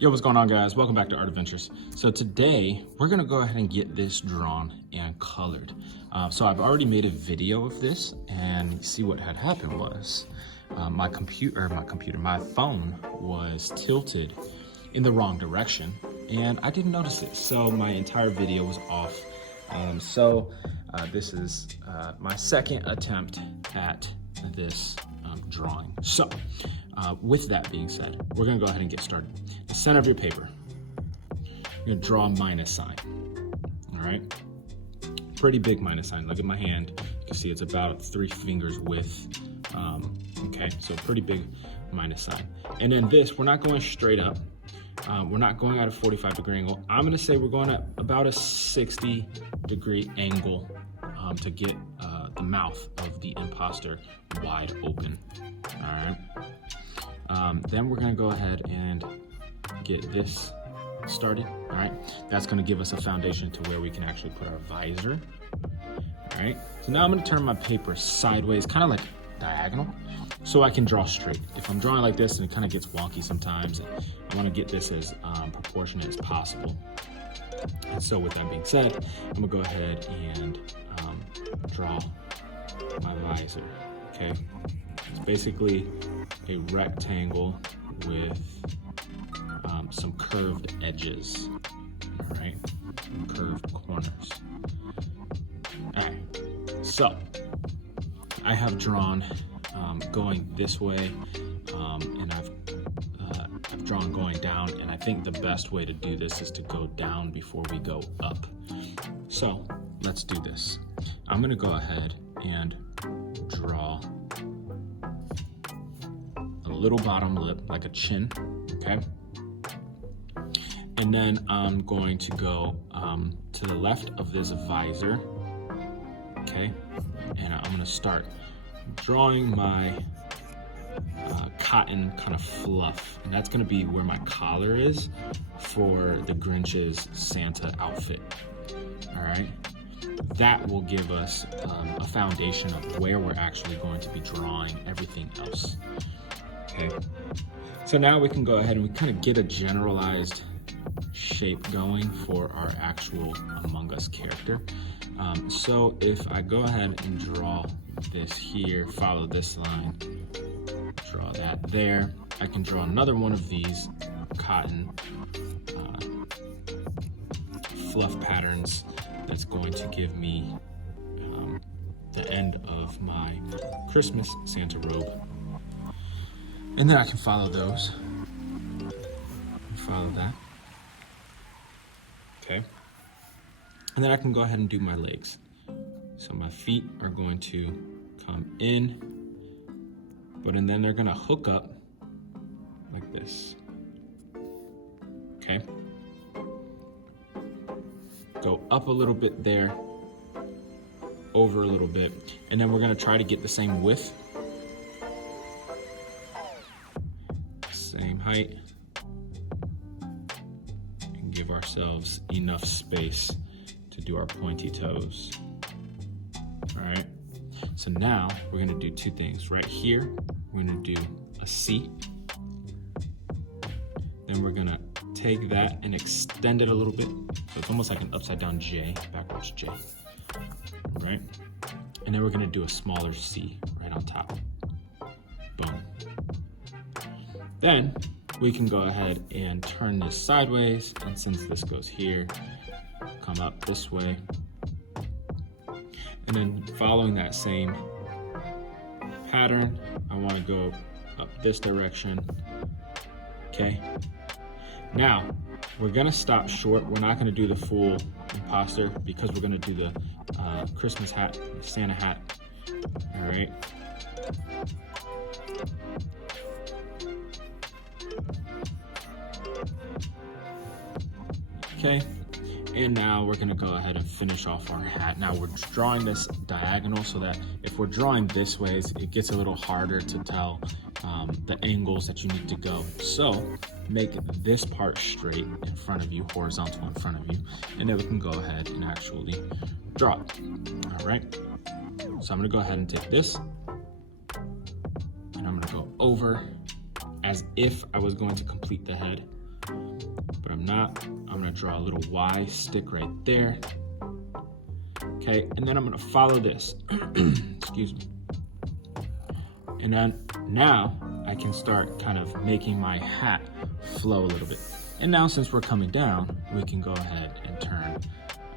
Yo, what's going on, guys? Welcome back to Art Adventures. So today we're gonna go ahead and get this drawn and colored. So I've already made a video of this, and see what had happened was my phone was tilted in the wrong direction, and I didn't notice it. So my entire video was off. This is my second attempt at this drawing. So with that being said, we're gonna go ahead and get started. The center of your paper, you're gonna draw a minus sign, all right? Pretty big minus sign. Look at my hand. You can see it's about 3 fingers width. Okay, so pretty big minus sign. And then this, we're not going straight up. We're not going at a 45-degree angle. I'm gonna say we're going at about a 60-degree angle to get the mouth of the imposter wide open, all right? Then we're gonna go ahead and get this started, all right? That's gonna give us a foundation to where we can actually put our visor, all right? So now I'm gonna turn my paper sideways, kind of like diagonal, so I can draw straight. If I'm drawing like this, and it kind of gets wonky sometimes, I wanna get this as proportionate as possible. And so with that being said, I'm gonna go ahead and draw my visor, okay? It's basically a rectangle with some curved edges, all right? Some curved corners. All right, so I have drawn going this way, and I've drawn going down, and I think the best way to do this is to go down before we go up. So let's do this. I'm gonna go ahead and draw a little bottom lip, like a chin, okay? And then I'm going to go to the left of this visor, okay? And I'm gonna start drawing my cotton kind of fluff. And that's gonna be where my collar is for the Grinch's Santa outfit, all right? That will give us a foundation of where we're actually going to be drawing everything else, okay? So now we can go ahead and we kind of get a generalized shape going for our actual Among Us character. So if I go ahead and draw this here, follow this line, draw that there, I can draw another one of these cotton fluff patterns that's going to give me the end of my Christmas Santa robe. And then I can follow those, follow that, okay? And then I can go ahead and do my legs. So my feet are going to come in, and then they're gonna hook up like this, okay? Go up a little bit there, over a little bit, and then we're gonna try to get the same width, same height, and give ourselves enough space to do our pointy toes. All right, so now we're gonna do 2 things. Right here, we're gonna do a C. Then we're gonna take that and extend it a little bit. So it's almost like an upside down J, backwards J, right? And then we're gonna do a smaller C right on top. Boom. Then we can go ahead and turn this sideways, and since this goes here, come up this way. And then following that same pattern, I wanna go up this direction, okay? Now, we're gonna stop short. We're not gonna do the full imposter because we're gonna do the Christmas hat, Santa hat, all right? Okay, and now we're gonna go ahead and finish off our hat. Now we're drawing this diagonal so that if we're drawing this way, it gets a little harder to tell the angles that you need to go. So make this part straight in front of you, horizontal in front of you, and then we can go ahead and actually draw it, all right? So I'm gonna go ahead and take this, and I'm gonna go over as if I was going to complete the head, but I'm not. I'm gonna draw a little Y stick right there. Okay, and then I'm gonna follow this. Excuse me. And then now I can start kind of making my hat flow a little bit. And now since we're coming down, we can go ahead and turn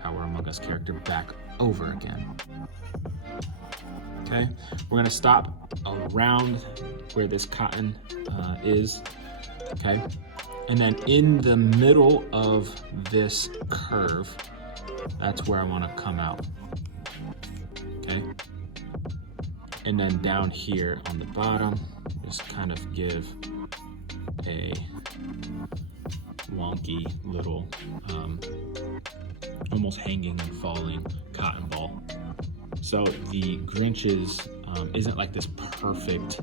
our Among Us character back over again. Okay, we're gonna stop around where this cotton is, okay? And then in the middle of this curve, that's where I wanna come out, okay? And then down here on the bottom, just kind of give a wonky little, almost hanging and falling cotton ball. So the Grinch's isn't like this perfect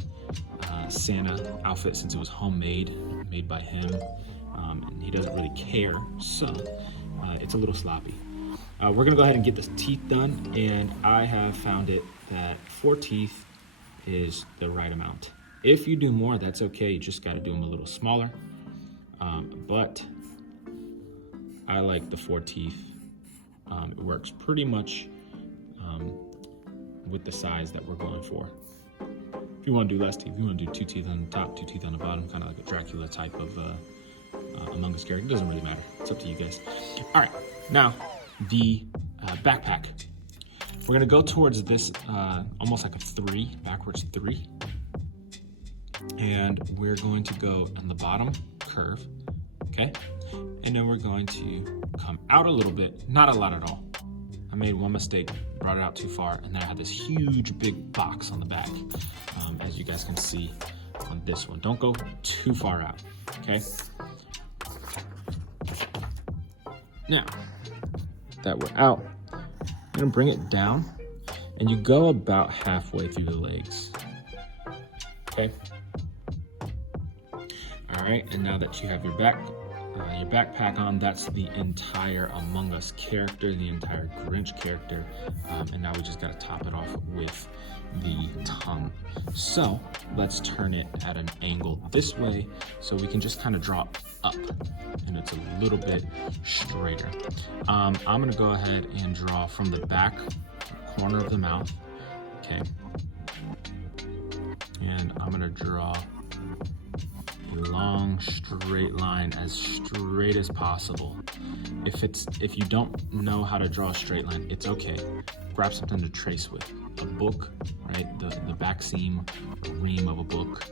Santa outfit since it was homemade, made by him, and he doesn't really care, so it's a little sloppy. We're gonna go ahead and get the teeth done, and I have found it that 4 teeth is the right amount. If you do more, that's okay, you just gotta do them a little smaller, but I like the 4 teeth. It works pretty much with the size that we're going for. If you want to do less teeth, you want to do 2 teeth on the top, 2 teeth on the bottom, kind of like a Dracula type of Among Us character. It doesn't really matter. It's up to you guys. All right, now the backpack. We're gonna go towards this almost like a 3, backwards 3. And we're going to go on the bottom curve, okay? And then we're going to come out a little bit, not a lot at all. I made one mistake, brought it out too far, and then I had this huge big box on the back, as you guys can see on this one. Don't go too far out, okay? Now, that we're out, I'm gonna bring it down, and you go about halfway through the legs, okay? All right, and now that you have your backpack on, that's the entire Among Us character, the entire Grinch character, and now we just gotta top it off with the tongue. So let's turn it at an angle this way so we can just kind of draw up and it's a little bit straighter. I'm gonna go ahead and draw from the back corner of the mouth, okay? And I'm gonna draw a long straight line, as straight as possible. If you don't know how to draw a straight line, it's okay. Grab something to trace with. A book, right? The back seam, a ream of a book,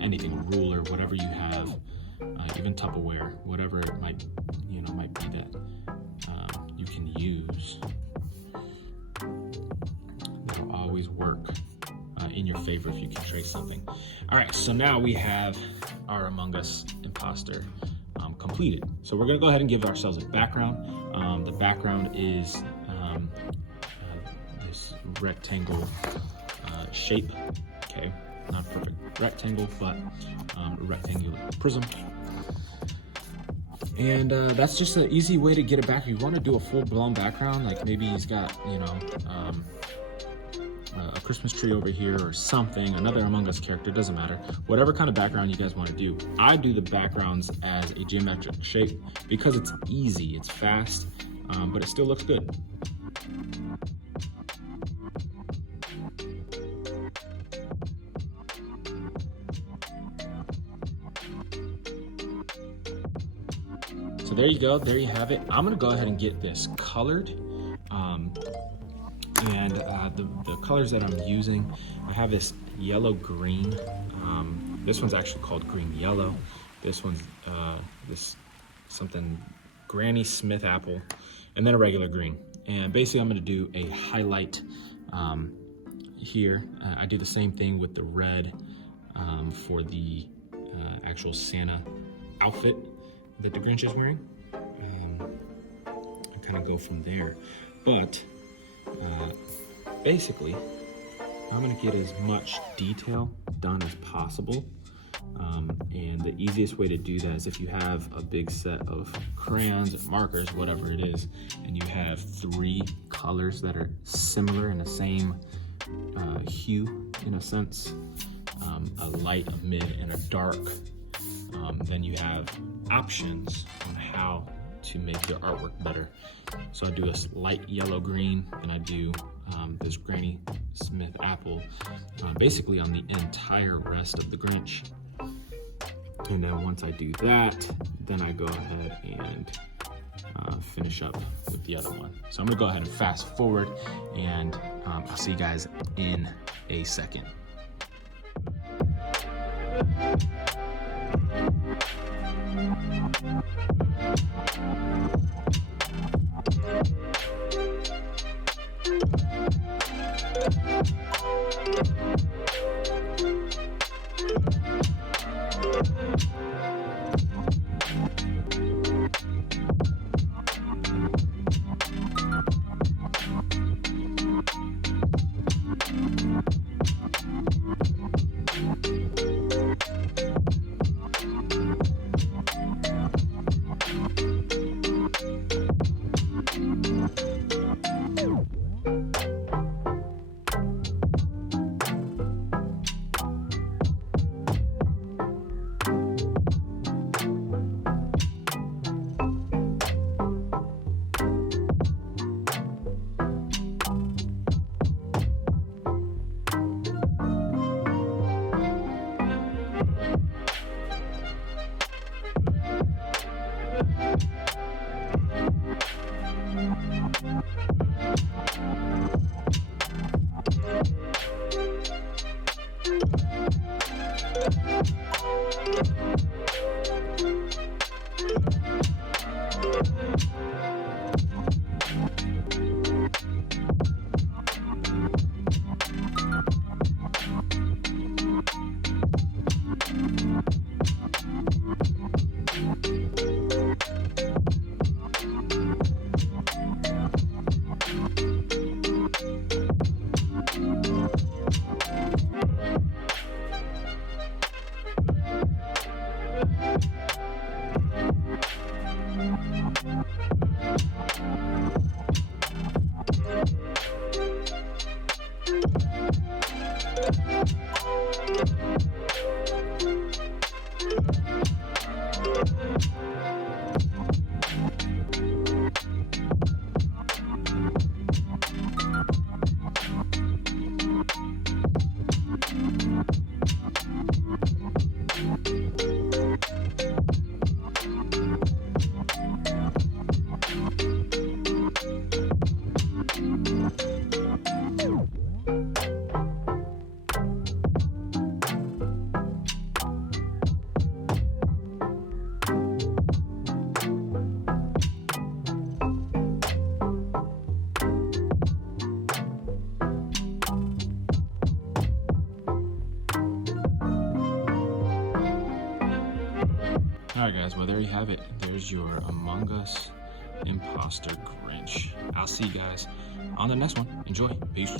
anything, a ruler, whatever you have, even Tupperware, whatever it might be that you can use. That'll always work in your favor if you can trace something. All right, so now we have our Among Us imposter completed. So we're gonna go ahead and give ourselves a background. The background is this rectangle shape, okay? Not a perfect rectangle, but a rectangular prism. And that's just an easy way to get it back. If you want to do a full-blown background, like maybe he's got, a Christmas tree over here or something, another Among Us character, doesn't matter. Whatever kind of background you guys want to do. I do the backgrounds as a geometric shape because it's easy, it's fast, but it still looks good. So there you go, there you have it. I'm gonna go ahead and get this colored. The colors that I'm using, I have this yellow green. This one's actually called green yellow. This one's this something Granny Smith apple, and then a regular green. And basically I'm gonna do a highlight here. I do the same thing with the red for the actual Santa outfit that the Grinch is wearing. I kind of go from there. But basically, I'm gonna get as much detail done as possible. And the easiest way to do that is if you have a big set of crayons and markers, whatever it is, and you have 3 colors that are similar in the same hue, in a sense, a light, a mid, and a dark then you have options on how to make your artwork better. So I do a light yellow green, and I do this Granny Smith apple, basically on the entire rest of the Grinch. And then once I do that, then I go ahead and finish up with the other one. So I'm gonna go ahead and fast forward, and I'll see you guys in a second. Alright guys, well there you have it. There's your Among Us Imposter Grinch. I'll see you guys on the next one. Enjoy. Peace.